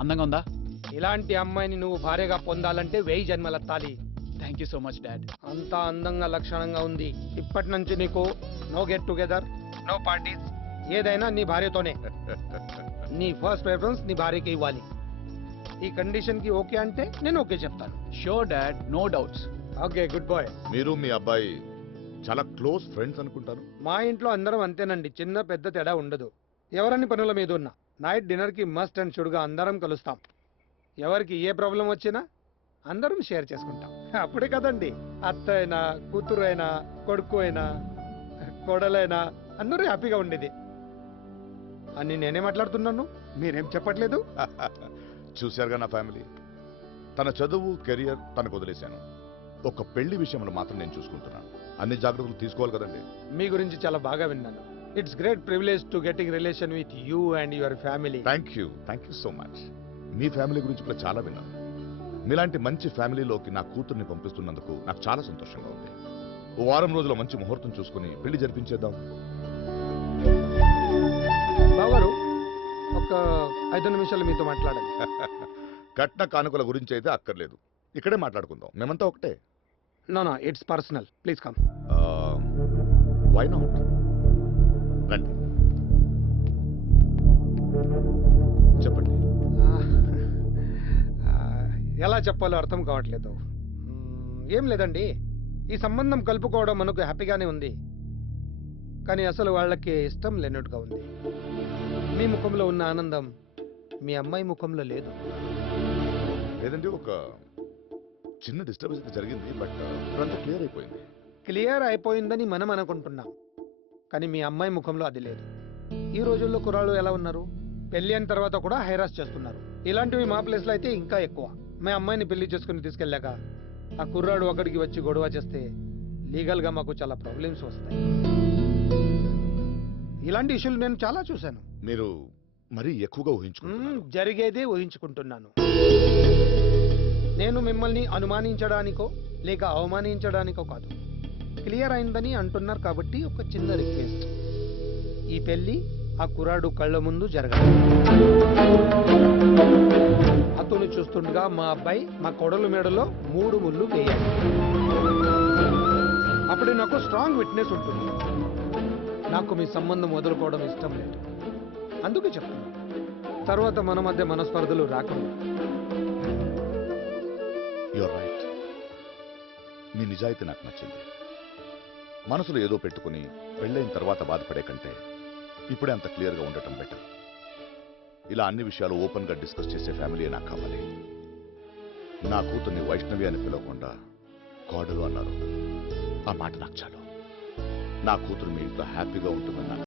అందంగా ఉందా? ఇలాంటి అమ్మాయిని నువ్వు భార్యగా పొందాలంటే 1000 జన్మలెత్తాలి. Thank you so much dad. అంతా అందంగా లక్షణంగా ఉంది. ఇప్పటి నుంచి నీకు no get together, no parties, ఏదైనా నీ భార్యతోనే. నీ ఫస్ట్ ప్రిఫరెన్స్ నీ భార్యకి ఇవ్వాలి. ఈ కండిషన్ కి ఓకే అంటే నేను ఓకే చెప్తాను. Sure dad, no doubts. Okay, good boy. మీరు మీ అబ్బాయి చాలా క్లోజ్ ఫ్రెండ్స్ అనుకుంటాను. మా ఇంట్లో అందరం అంతేనండి, చిన్న పెద్ద తేడా ఉండదు. ఎవరన్ని పనుల మీద ఉన్నా నైట్ డిన్నర్ కి మస్ట్ అండ్ షుడ్గా అందరం కలుస్తాం. ఎవరికి ఏ ప్రాబ్లం వచ్చినా అందరం షేర్ చేసుకుంటాం. అప్పుడే కదండి అత్త అయినా, కూతురు అయినా, కొడుకు అయినా, కోడలైనా అందరూ హ్యాపీగా ఉండేది. అని నేనే మాట్లాడుతున్నాను, మీరేం చెప్పట్లేదు. చూశారుగా నా ఫ్యామిలీ. తన చదువు, కెరియర్ తనకు వదిలేశాను. ఒక పెళ్లి విషయంలో మాత్రం నేను చూసుకుంటున్నాను. అన్ని జాగ్రత్తలు తీసుకోవాలి కదండి. మీ గురించి చాలా బాగా విన్నాను. It's great privilege to getting relation with you and your family. Thank you so much. Me family గురించి కూడా చాలా విన్నాను. మీలాంటి మంచి ఫ్యామిలీలోకి నా కూతుర్ని పంపిస్తున్నందుకు నాకు చాలా సంతోషంగా ఉంది. ఓ వారం రోజుల మంచి ముహూర్తం చూసుకుని పెళ్లి జరిపించేద్దాం. బావగారు, ఒక 5 నిమిషాలు మీతో మాట్లాడాలి. కట్న కానుకల గురించి అయితే అక్కర్లేదు, ఇక్కడే మాట్లాడుకుందాం. మేమంతా ఒకటే. No, it's personal, please come. Why not? రండి, చెప్పండి. ఎలా చెప్పాలో అర్థం కావట్లేదు. ఏం లేదండి, ఈ సంబంధం కలుపుకోవడం మనకు హ్యాపీగానే ఉంది, కానీ అసలు వాళ్ళకి ఇష్టం లేనట్టుగా ఉంది. మీ ముఖంలో ఉన్న ఆనందం మీ అమ్మాయి ముఖంలో లేదు. లేదండి, ఒక చిన్న డిస్టర్బెన్స్ అయితే జరిగింది, బట్ ఇప్పుడంతా క్లియర్ అయిపోయింది. క్లియర్ అయిపోయిందని మనం అనుకుంటున్నాం, కానీ మీ అమ్మాయి ముఖంలో అది లేదు. ఈ రోజుల్లో కుర్రాళ్ళు ఎలా ఉన్నారు, పెళ్లి అయిన తర్వాత కూడా హైరాస్ చేస్తున్నారు. ఇలాంటివి మా ప్లేస్లో అయితే ఇంకా ఎక్కువ. మా అమ్మాయిని పెళ్లి చేసుకుని తీసుకెళ్ళాక ఆ కుర్రాడు అక్కడికి వచ్చి గొడవ చేస్తే లీగల్గా మాకు చాలా ప్రాబ్లమ్స్ వస్తాయి. ఇలాంటి ఇష్యూలు నేను చాలా చూశాను. మీరు మరీ ఎక్కువగా ఊహించుకుంటున్నారు. జరిగేదే ఊహించుకుంటున్నాను. నేను మిమ్మల్ని అనుమానించడానికో లేక అవమానించడానికో కాదు. క్లియర్ అయిందని అంటున్నారు కాబట్టి ఒక చిన్న రిక్వెస్ట్. ఈ పెళ్లి ఆ కుర్రాడు కళ్ళ ముందు జరగాలి. అతను చూస్తుండగా మా అబ్బాయి మా కొడలు మేడలో 3 ముళ్ళు వేయాలి. అప్పుడే నాకు స్ట్రాంగ్ విట్నెస్ ఉంటుంది. నాకు మీ సంబంధం వదులుకోవడం ఇష్టం లేదు, అందుకే చెప్తున్నా. తర్వాత మన మధ్య మనస్పర్ధలు రాకుండా. You're right. మీ నిజాయితీ నాకు నచ్చింది. మనసులో ఏదో పెట్టుకుని పెళ్ళైన తర్వాత బాధపడే కంటే ఇప్పుడే అంత క్లియర్గా ఉండటం బెటర్. ఇలా అన్ని విషయాలు ఓపెన్గా డిస్కస్ చేసే ఫ్యామిలీ నాకు కావాలి. నా కూతుర్ని వైష్ణవి అని పిలవకుండా కోడలు అన్నారు. ఆ మాట నాకు చాలు. నా కూతురు మీ ఇంట్లో హ్యాపీగా ఉంటుందని నాకు